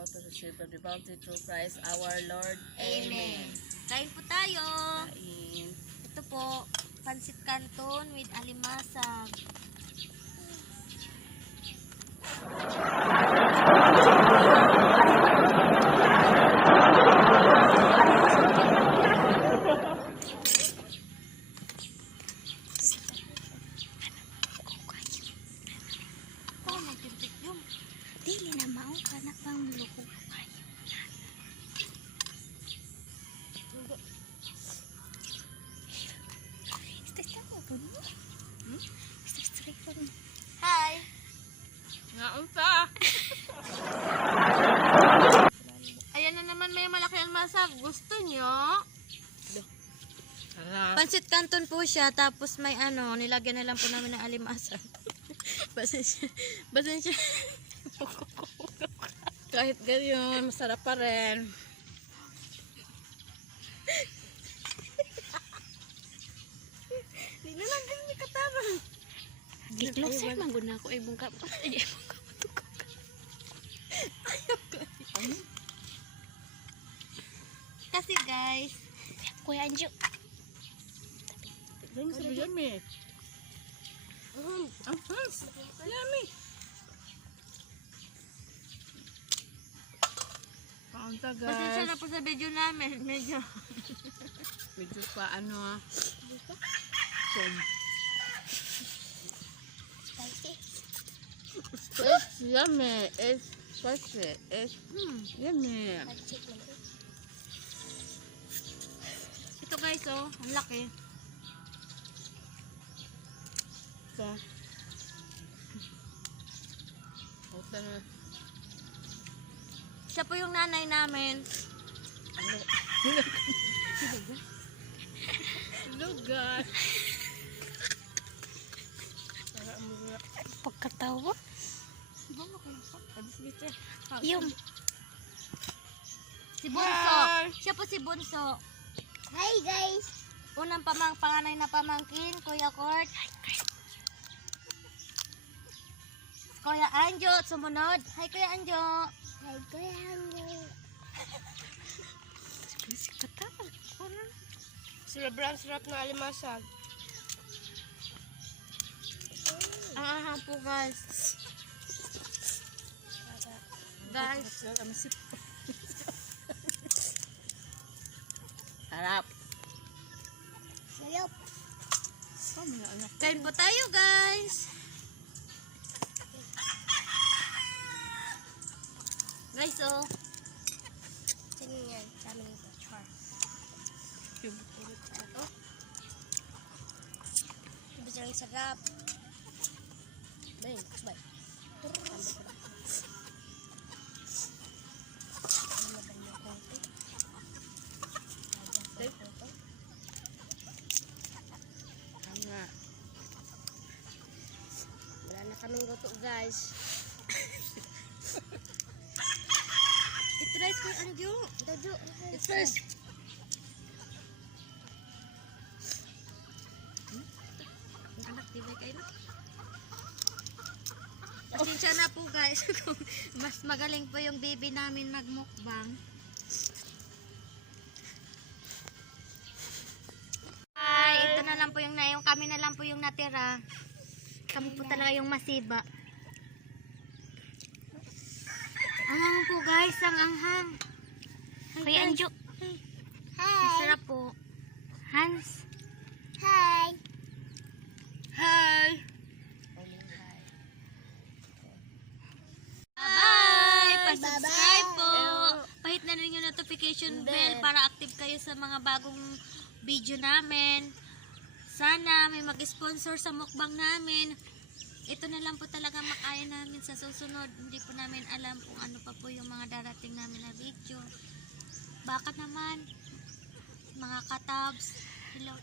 about to receive from the bounty through Christ our Lord. Amen. Kain po tayo. Kain. Ito po, pansit canton with alimasag. Dili na mao kana pang loko kayo. Stay mo po. Stay po. Hi! Naunta. Ayan na naman, may malaki ang masag. Gusto nyo? Sarap. Pansit canton po siya, tapos may ano, nilagyan na lang po namin ng alimasag. Pasensya. Kahit ganyan, masarap pa rin. Hindi na lang ganyan katarang. Closer man gud nako ay bungka. Kasi guys, Kuya Anjo. Ganyan sa yummy. Ang fast. Yummy. Kaunta pasensya na guys. po sa video namin. Medyo. Medyo pa ano It's yummy. It's spicy. It's yummy. Ito guys, oh, ang laki. So, Kauta na. Siya po yung nanay namin. Hello guys. Pagkatawa. Abis gitu. Yung Si Bunso. Siya po si Bunso. Hi guys. Unang panganay na pamangkin, Kuya Court. Kuya Anjo, sumunod. Hi Kuya Anjo. Hi Kuya Anjo. Sarap na alimasag. Ang ahang po guys. Guys, Harap. Sarap. kain po tayo guys. Guys, oh. Sino yan? Kami nito. Char. Ito. Bisa ang sarap. Baik, sabay. Tama. Wala na kaming luto guys. I-try ko yung Anjo. Dodo. Fresh. Anak, tibay kayo na. Pasensya na po guys. Kung mas magaling po yung baby namin magmukbang. Ay, ito na lang po yung kami na lang po yung natira. Kami po talaga yung masiba. Anghang po guys, ang anghang. Kuya Anjo. Ang sarap po. Hans. Hi. Hi. Bye! Pa-subscribe po. Pahit na rin yung notification bell para active kayo sa mga bagong video namin. Sana may mag-sponsor sa mukbang namin. Ito na lang po talaga makaya namin sa susunod. Hindi po namin alam kung ano pa po yung mga darating namin na video. Baka naman, mga katabs. Hello.